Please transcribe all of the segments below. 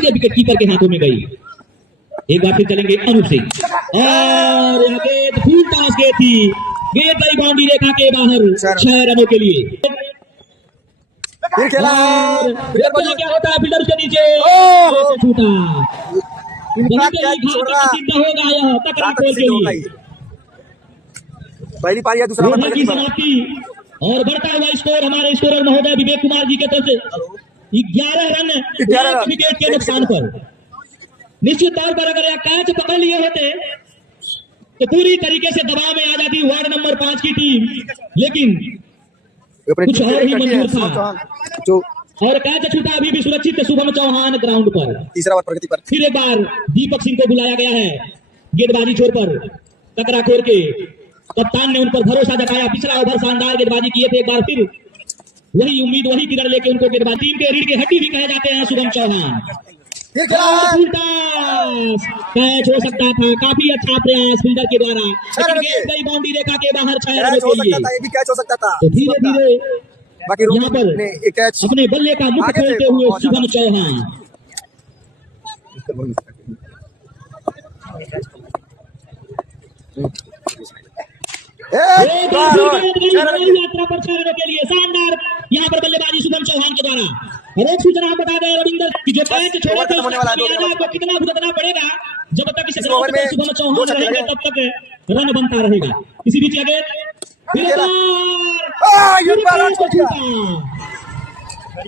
सीधे wicket keeper के हाथों में गई। एक बार फिर चलेंगे अनूप सिंह और गेंद फुल टॉस गेंद थी, गेंद गई बाउंड्री रेखा के बाहर 6 रनों के लिए। फिर खेला क्या होता है फील्डर उसके नीचे छूटा, सिद्ध होगा यह टकरा के लिए। पहली पारी है, दूसरा ओवर की समाप्ति और बढ़ता हुआ स्कोर हमारे स्कोरर महोदय विवेक कुमार जी के तरफ से 11 रन विकेट के नुकसान पर। निश्चित तौर पर अगर यह कैच पकड़ लिए होते तो पूरी तरीके से दबाव में आ जाती वार्ड नंबर 5 की टीम, लेकिन कुछ और ही मंजूर था और कैच छूटा अभी भी सुरक्षित शुभम चौहान ग्राउंड पर। तीसरा ओवर प्रगति पर फिर एक बार दीपक सिंह को बुलाया गया है गेंदबाजी छोर पर, टकरा खोर के कप्तान ने उन पर भरोसा जताया, पिछला ओवर शानदार गेंदबाजी किए थे, एक बार फिर वही उम्मीद वही किधर लेके उनको गेंदबाजी टीम के रीढ़ के हड्डी भी कहे जाते हैं शुभम चौहान। कैच हो सकता था, काफी अच्छा प्रयास फील्डर के द्वारा, लेकिन बाउंड्री रेखा के बाहर 6 रनों के लिए कैच हो सकता था। तो धीरे धीरे यहाँ पर अपने बल्ले का मुख खोलते हुए शुभम चौहान यात्रा पर 6 रनों के लिए शानदार यहाँ पर बल्लेबाजी शुभम चौहान के द्वारा। और एक सूचना हम बता दें रविंदर की जो कैच छोड़े थे उसको कितना भुगतना पड़ेगा, जब तक इस ग्राउंड पर शुभम चौहान रहेंगे तब तक रन बनता रहेगा। इसी बीच आगे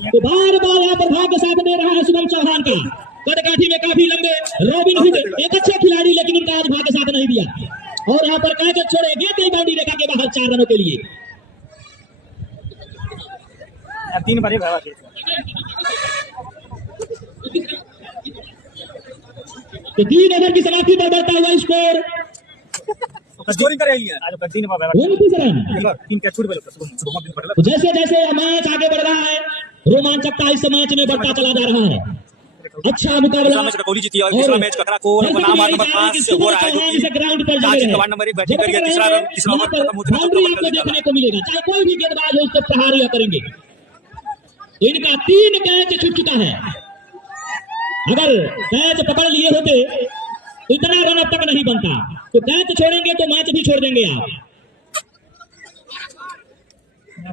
तो बार बार यहाँ पर भाग्य साथ दे रहा है शुभम चौहान का। कदकाठी में काफी लंबे रॉबिन हुड एक अच्छे खिलाड़ी, लेकिन उनका आज भाग्य साथ नहीं दिया और यहाँ पर कैच छोड़े गए बाउंड्री रेखा के बाहर 4 रनों के लिए। 3 बार तो 3 ओवर की समाप्ति पर बढ़ता हुआ स्कोर स्कोरिंग कर रही है आज 3 रन। जैसे जैसे मैच आगे बढ़ रहा है रोमांचकता इस मैच में बढ़ता चला जा रहा है। अच्छा मुकाबला कोहली जीती और तीसरा मैच ककरा कोर बनाम नंबर 5 से हो रहा है, जो कि ग्राउंड पर नंबर 1 बैटिंग करिए, तीसरा ओवर खत्म होते आपको देखने को मिलेगा, चाहे कोई भी गेंदबाज हो उसको प्रहार करेंगे। इनका 3 कैच छूट चुका है, अगर कैच पकड़ लिए होते तो इतना रन अब तक नहीं बनता, तो कैच छोड़ेंगे तो मैच भी छोड़ देंगे आप।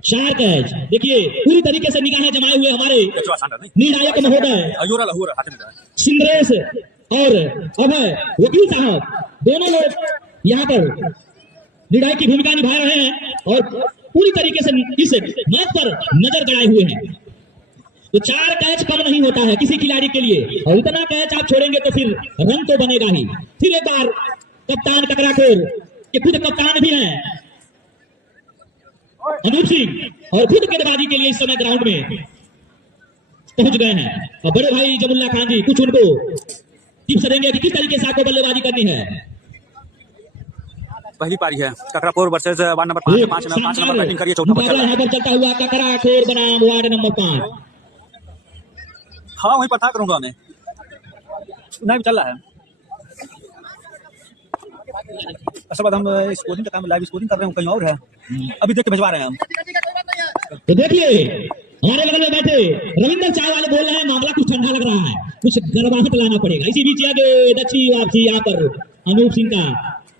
4 कैच देखिए पूरी तरीके से निगाहें जमाए हुए हमारे निर्णायक महोदय सिंद्रेश और अभय वकील साहब, दोनों लोग यहाँ पर निर्णायक की भूमिका निभा रहे हैं और पूरी तरीके से इस मैच पर नजर गड़ाए हुए हैं। तो 4 कैच कम नहीं होता है किसी खिलाड़ी के लिए, और इतना कैच आप छोड़ेंगे तो फिर रन तो बनेगा ही। फिर एक बार कप्तान टकराखोर के खुद कप्तान भी हैं अनूप सिंह और खुद गेंदबाजी के लिए इस समय ग्राउंड में पहुंच गए हैं, और बड़े भाई जमुल्ला खान जी कुछ उनको टिप्स देंगे कि किस तरीके से आपको बल्लेबाजी करनी है। पहली पारी है Kakrakhor versus ward number 5 number batting करिए, चौथा बचा यहाँ पर चलता हुआ ककराखोर बनाम वार्ड नंबर 5। हाँ वहीं पर था करूंगा मैं नहीं चल रहा है। अच्छा बात हम स्कोरिंग का काम लाइव स्कोरिंग कर रहे हैं, कहीं और है अभी देख के भिजवा रहे हैं हम। तो देखिए हमारे बगल में बैठे रविंदर चाय वाले बोल रहे हैं मामला कुछ ठंडा लग रहा है, कुछ गर्माहट लाना पड़ेगा। इसी बीच आगे दक्षिणी वापसी यहाँ पर अनूप सिंह का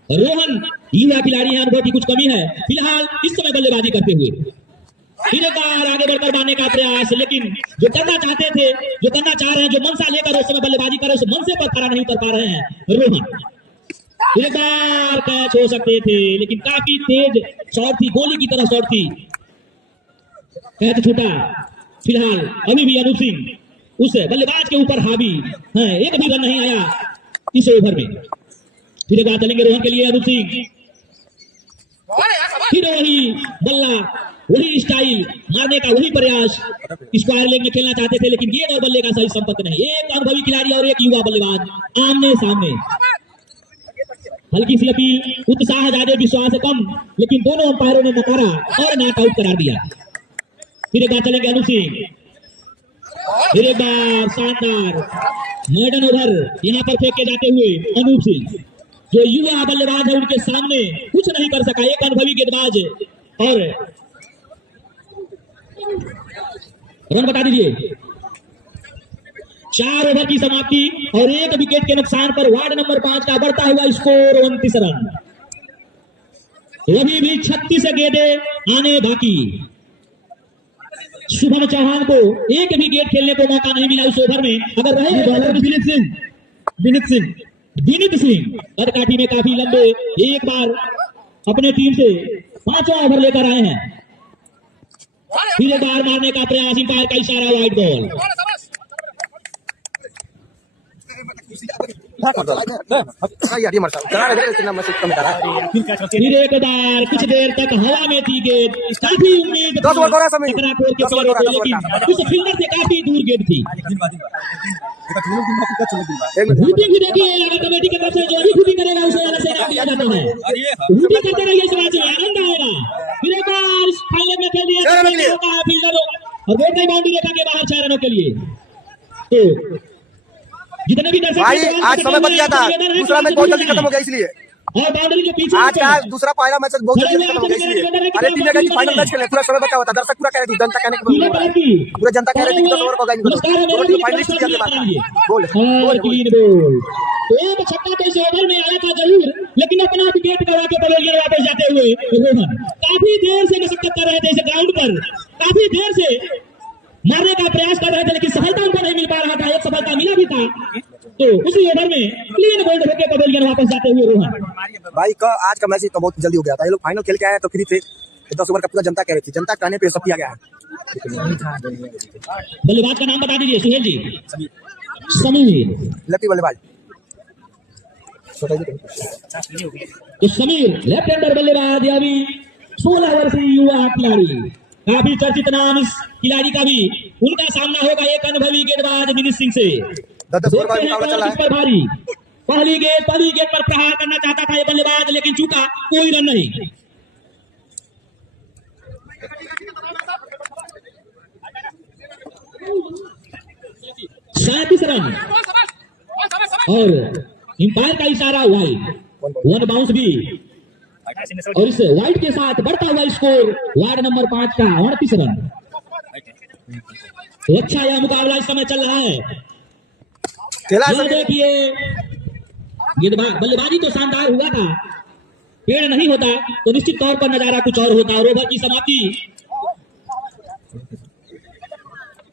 रोहन युवा खिलाड़ी है, अनुभव की कुछ कमी है फिलहाल इस समय बल्लेबाजी करते हुए। फिर एक बार आगे बढ़कर बांधने का प्रयास, लेकिन जो करना चाहते थे, जो करना चाह रहे हैं, जो मनसा लेकर उस समय बल्लेबाजी कर उस मनसे पर खड़ा नहीं कर पा रहे हैं रोहन। एक बार कैच हो सकते थे, लेकिन काफी तेज शॉट थी, गोली की तरह शॉट थी, कैच छूटा। फिलहाल अभी भी अनूप सिंह उस बल्लेबाज के ऊपर हावी है, एक भी रन नहीं आया इस ओवर में। फिर एक बार चलेंगे रोहन के लिए अनूप सिंह, फिर वही बल्ला वही स्टाइल मारने का वही प्रयास, स्क्वायर लेग में खेलना चाहते थे लेकिन गेंद और बल्ले का सही संपर्क नहीं। एक अनुभवी खिलाड़ी और एक युवा बल्लेबाज आमने सामने, हल्की सी अपील, उत्साह ज्यादा विश्वास कम, लेकिन दोनों अंपायरों ने नकारा और नॉकआउट करार दिया। फिर एक बार चलेंगे अनूप सिंह, फिर एक बार शानदार मॉडर्न ओवर यहाँ पर फेंक के जाते हुए अनूप सिंह, जो युवा बल्लेबाज है उनके सामने कुछ नहीं कर सका। एक अनुभवी गेंदबाज और रन बता दीजिए 4 ओवर की समाप्ति और 1 विकेट के नुकसान पर वार्ड नंबर 5 का बढ़ता हुआ स्कोर 29 रन। अभी भी 36 गेंदें आने बाकी। शुभम चौहान को 1 भी विकेट खेलने को मौका नहीं मिला उस ओवर में। अगर रहे बॉलर विनीत सिंह कदकाठी में काफी लंबे एक बार अपने टीम से 5वां ओवर लेकर आए हैं। फिर एक बार मारने का प्रयास, अंपायर का इशारा, वाइड बॉल। फिर एक बार कुछ देर तक हवा में थी गेंद, काफी उम्मीद थी टकरा कोर के प्लेयरों को, लेकिन उस फील्डर से काफी दूर गेंद थी। शूटिंग भी देखिए, अगर कमेटी की तरफ से जो भी शूटिंग करेगा उसे अलग से इनाम दिया जाता है। शूटिंग करते रहिए, इस मैच में आनंद आएगा। फिर एक बार फाइनल में खेल दिया फील्डर और गेंद नहीं, बाउंड्री रेखा के बाहर 6 रनों के लिए। तो जितने भी दर्शक भाई आज समय बच गया था, दूसरा मैच बहुत जल्दी खत्म हो गया इसलिए। और बाउंड्री के पीछे आज का दूसरा पहला मैच बहुत जल्दी खत्म हो गया इसलिए। अरे टीम ने कहा कि फाइनल मैच खेलने, पूरा समय बचा हुआ था, दर्शक पूरा कह रहे थे, जनता कहने के पूरा जनता कह रही थी कि 10 ओवर का होगा, फाइनलिस्ट दिया के बाद बोल क्लीन बॉल। एक छक्का तो इस ओवर में आया था जरूर, लेकिन अपना विकेट गवा के पवेलियन वापस जाते हुए रोहन काफी देर से मशक्कत कर रहे थे इस ग्राउंड पर, काफी देर से मारने का प्रयास कर रहे थे, लेकिन सफलता उनको नहीं मिल पा रहा था। एक सफलता मिला भी था, तो उसी ओवर में क्लीन बोल्ड होकर पवेलियन वापस जाते हुए रोहन। भाई का आज का मैच तो बहुत जल्दी हो गया था। ये लोग फाइनल खेल के आए तो फ्री थे, 10 ओवर का पूरा जनता कह रही थी, जनता कहने पे सब किया गया है। बल्लेबाज का नाम बता दीजिए सुहेल जी। समीर, लेफ्टी बल्लेबाज। तो समीर लेफ्ट हैंडर बल्लेबाज, अभी 16 वर्षीय युवा खिलाड़ी, काफी चर्चित नाम इस खिलाड़ी का भी। उनका सामना होगा एक अनुभवी गेंदबाज विनीत सिंह से। भारी पहली गेंद पर प्रहार करना चाहता था ये बल्लेबाज, लेकिन चूका, कोई रन नहीं। सैंतीस रन और अंपायर का इशारा, वाइड, 1 बाउंस भी। और इस वाइड के साथ बढ़ता हुआ स्कोर वार्ड नंबर 5 का 38 रन। तो अच्छा यह मुकाबला इस समय चल रहा है। देखिए बल्लेबाजी तो शानदार हुआ था, पेड़ नहीं होता तो निश्चित तौर पर नजारा कुछ और होता। और ओवर की समाप्ति,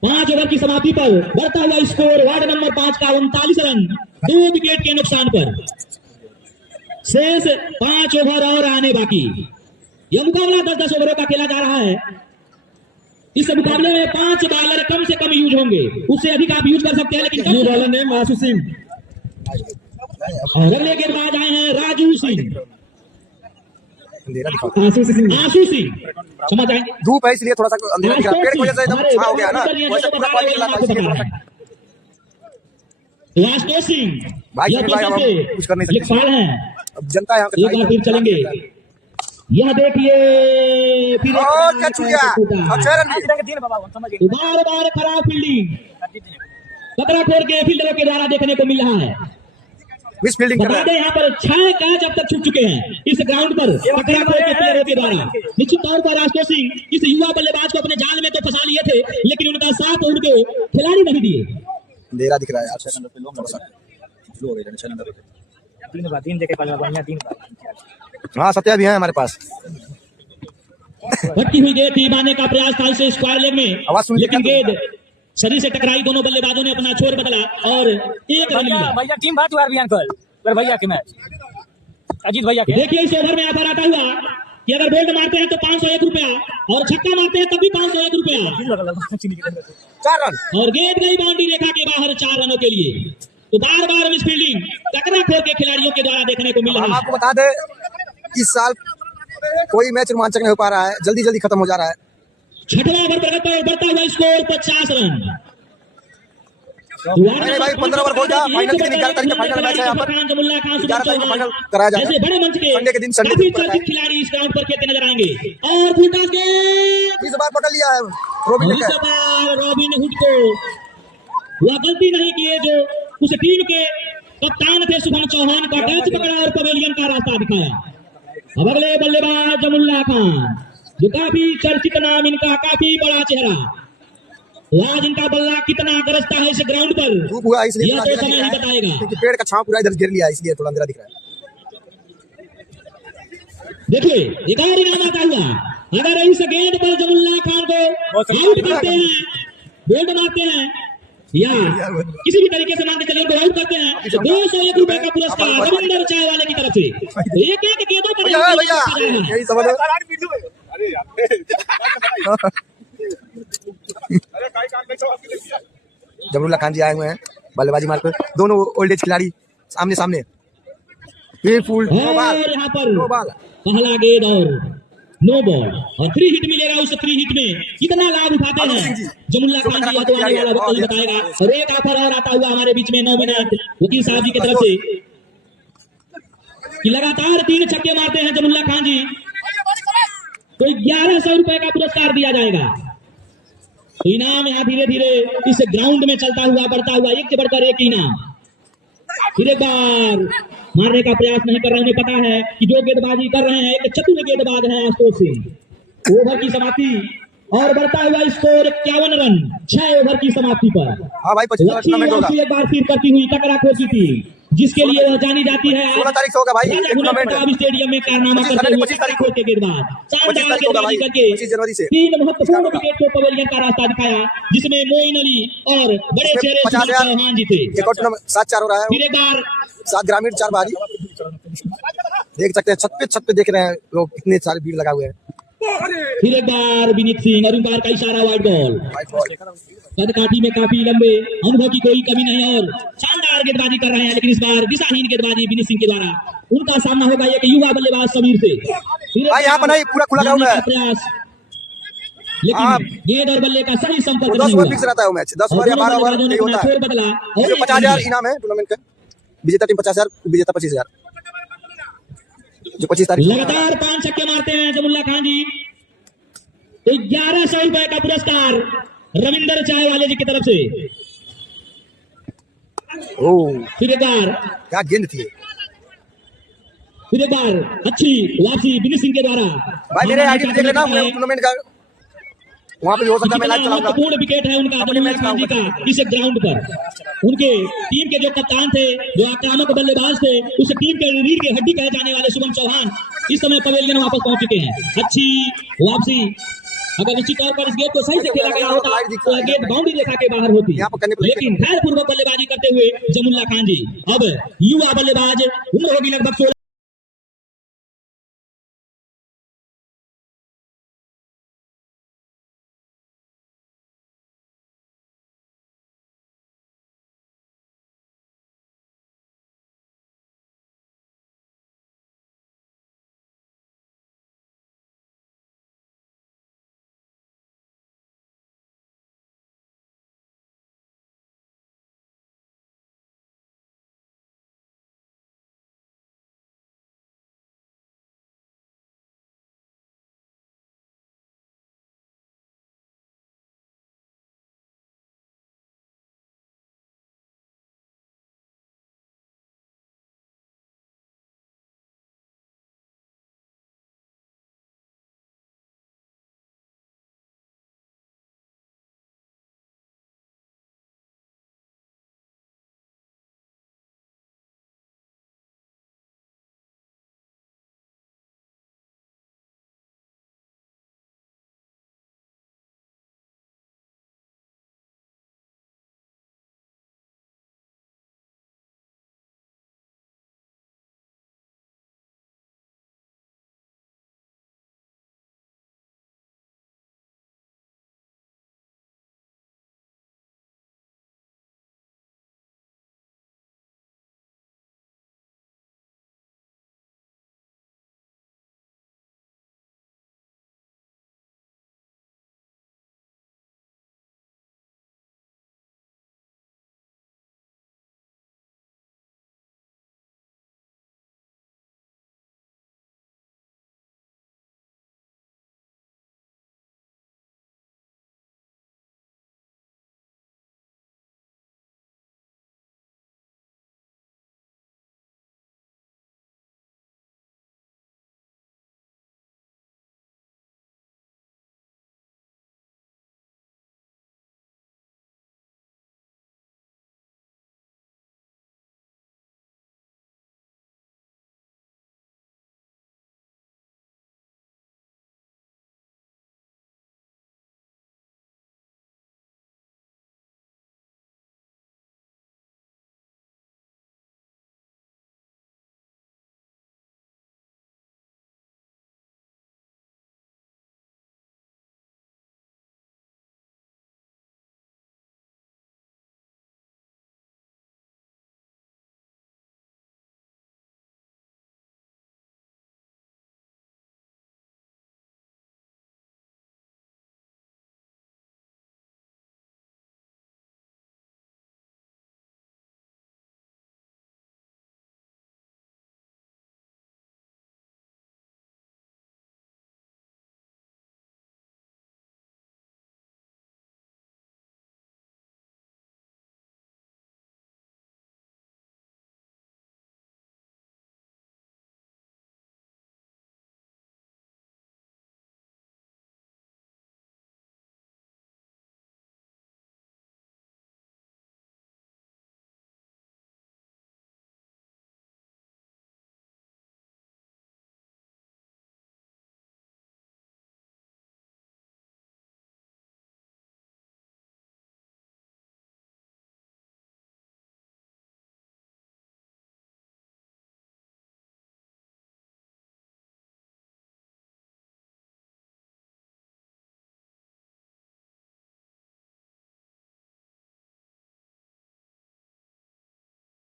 5 ओवर की समाप्ति पर बढ़ता हुआ स्कोर वार्ड नंबर 5 का 39 रन, 2 विकेट के नुकसान पर। शेष 5 ओवर और आने बाकी। यह मुकाबला 10-10 ओवरों का खेला जा रहा है। इस मुकाबले में 5 बॉलर कम से कम यूज होंगे, उससे अधिक आप यूज कर सकते हैं, लेकिन बॉलर नेम आशु सिंह और अगले गेंदबाज आए हैं राजू सिंह। आशु सिंह क्षमा चाहेंगे, धूप है इसलिए थोड़ा सा अंधेरा दिख रहा है, पेड़ की वजह से एकदम छांव हो गया ना, वैसे पूरा पानी इलाका इसलिए राजू सिंह भाई कुछ कर नहीं सकते, लेखपाल हैं। अब जनता यहाँ एक बार फिर चलेंगे, यह देखिए फिर क्या छूट गया, अब 6 रन बार बार खराब फील्डिंग, कतरा फोड़ के फील्डरों के द्वारा देखने को मिल रहा है। मिस फील्डिंग कर रहा है। यहाँ पर 6 कैच अब तक छूट चुके हैं इस ग्राउंड पर कतरा फोड़ के प्लेयरों के द्वारा। निश्चित तौर पर राजू सिंह इस युवा बल्लेबाज को अपने जाल में तो फंसा लिए थे, लेकिन उनका साथ उड़ के खिलाड़ी नहीं दिए। अंधेरा दिख रहा है यार, 3 देखे बढ़िया 3 हाँ सत्या भी है हमारे पास। भटकी हुई गेंद थी, मारने का प्रयास था इसे स्क्वायर लेग में, लेकिन गेंद शरीर से टकराई। दोनों बल्लेबाजों ने अपना छोर बदला और 1 रन मिला। भैया टीम बात हुआ भी अंकल पर भैया के मैच अजीत भैया के। देखिए इस ओवर में ऑफर आता हुआ कि अगर बोल्ड मारते हैं तो 501 रुपया और छक्का मारते हैं तब भी 501 रुपया। 4 रन और गेंद गई बाउंड्री रेखा के बाहर 4 रनों के लिए। तो बार बार मिस फील्डिंग टकरा खोल के खिलाड़ियों के द्वारा देखने को मिल रहा है। आपको बता दें इस साल कोई मैच रोमांचक नहीं हो पा रहा है, जल्दी जल्दी खत्म हो जा रहा है। 6वां ओवर पर बढ़ता हुआ स्कोर 50 रन। अरे भाई 15 ओवर हो गया, फाइनल के दिन 11 तारीख का फाइनल मैच है यहाँ पर, 11 तारीख को फाइनल कराया जाएगा। ऐसे बड़े मंच के संडे के दिन काफी चर्चित खिलाड़ी इस ग्राउंड पर खेलते नजर आएंगे। और फुलटॉस के इस बार पकड़ लिया है रॉबिन ने, इस बार रॉबिन हुड को वह गलती नहीं किए जो उस टीम के कप्तान थे शुभम चौहान का कैच पकड़ा और पवेलियन का रास्ता दिखाया। अब अगले बल्लेबाज जमुल्ला खान, जो काफी चर्चित नाम, इनका काफी बड़ा चेहरा। आज इनका बल्ला कितना गरजता है इस ग्राउंड पर, धूप हुआ इसलिए यह थोड़ा तो अंधेरा समय दिख ही रहा है, बताएगा। क्योंकि पेड़ का छांव पूरा इधर गिर लिया है, इसलिए थोड़ा अंधेरा दिख रहा है। देखिए एक और इनाम आता हुआ, अगर इस गेंद पर जमुल्ला खान को आउट करते हैं, बोल्ड मारते हैं या किसी भी तरीके से मान के चलिए उनको आउट करते हैं, तो 201 रुपए का पुरस्कार रविंदर चाय वाले की तरफ से। तो एक एक गेंदों पर भैया भैया यही समझ लो। जमरुल्ला खान जी आए हुए हैं बल्लेबाजी मार कर, दोनों ओल्ड एज खिलाड़ी सामने सामने। ये फुल और यहाँ पर नो बॉल पहला गेंद और नो बॉल और 3 हिट मिलेगा। उस 3 हिट में कितना लाभ उठाते हैं जमुल्ला खान जी, तो आने वाला वक्त बताएगा। और एक ऑफर और आता हुआ हमारे बीच में 9 मिनट वकील साहब जी की तरफ से कि लगातार 3 छक्के मारते हैं जमुल्ला खान जी, तो 1100 रुपए का पुरस्कार दिया जाएगा। तो इनाम यहाँ धीरे धीरे इस ग्राउंड में चलता हुआ बढ़ता हुआ, एक के बढ़कर एक इनाम। फिर एक बार मारने का प्रयास नहीं कर रहे, उन्हें पता है कि जो गेंदबाजी कर रहे हैं एक चतुर गेंदबाज है आशुतोष सिंह। ओवर की समाप्ति और बढ़ता हुआ स्कोर 51 रन 6 ओवर की समाप्ति पर। हाँ भाई 25 टूर्नामेंट होगा, एक बार फिर करती हुई टकरा खोजी थी, जिसके लिए वह जानी जाती है। 16 तारीख से होगा भाई टूर्नामेंट, स्टेडियम में कारनामा करते हुए 25 तारीख को के गेंदबाज 25 तारीख होगा भाई, 25 जनवरी से 3 महत्वपूर्ण विकेट को पवेलियन का रास्ता दिखाया, जिसमें मोइन अली और बड़े चेहरे 50,000 चौहान जी थे। एक और टूर्नामेंट 7-4 हो रहा है, फिर एक बार 7 ग्रामीण 4 बाहरी। देख सकते हैं छत पे देख रहे हैं लोग, कितने सारे भीड़ लगा हुए हैं। फिर एक बार विनीत सिंह और उम्पायर का इशारा, वाइड बॉल। कद काठी में काफी लंबे, अनुभव की कोई कमी नहीं और शानदार गेंदबाजी कर रहे हैं, लेकिन इस बार दिशाहीन गेंदबाजी विनीत सिंह के द्वारा उनका सामना होगा एक युवा बल्लेबाज समीर से। भाई यहाँ पर नहीं, पूरा खुला ग्राउंड है, प्रयास, लेकिन गेंद और बल्ले का सही संपर्क 10 नहीं ओवर हुआ। फिक्स रहता है वो मैच, 10 ओवर या 12 ओवर यही होता है। बदला ये 50,000 इनाम है टूर्नामेंट का, विजेता टीम 50,000, विजेता 25,000, जो 25 तारीख लगातार 5 छक्के मारते हैं जमुल्ला खान जी, तो 1100 रुपए का पुरस्कार रविंदर चाय वाले जी की तरफ से। फिर एक बार क्या गेंद थी फिर एक बार अच्छी वापसी विनीत सिंह के द्वारा। भाई, मेरे आईडी पे देख लेना टूर्नामेंट का, वहाँ पे भी हो सकता है मैं लाइव चलाऊंगा। महत्वपूर्ण विकेट है उनका जमुल्ला खान जी का इस ग्राउंड पर। उनके टीम के जो कप्तान थे, जो आक्रामक बल्लेबाज थे, उस टीम के रीढ़ की हड्डी कहे जाने वाले शुभम चौहान इस समय पवेलियन वापस पहुंच चुके हैं। अच्छी वापसी, अगर निश्चित तौर पर इस गेंद को सही से खेला गया होता तो गेंद बाउंड्री रेखा के बाहर होती, लेकिन धैर्यपूर्वक बल्लेबाजी करते हुए जमुल्ला खान जी। अब युवा बल्लेबाज, उम्र होगी लगभग 16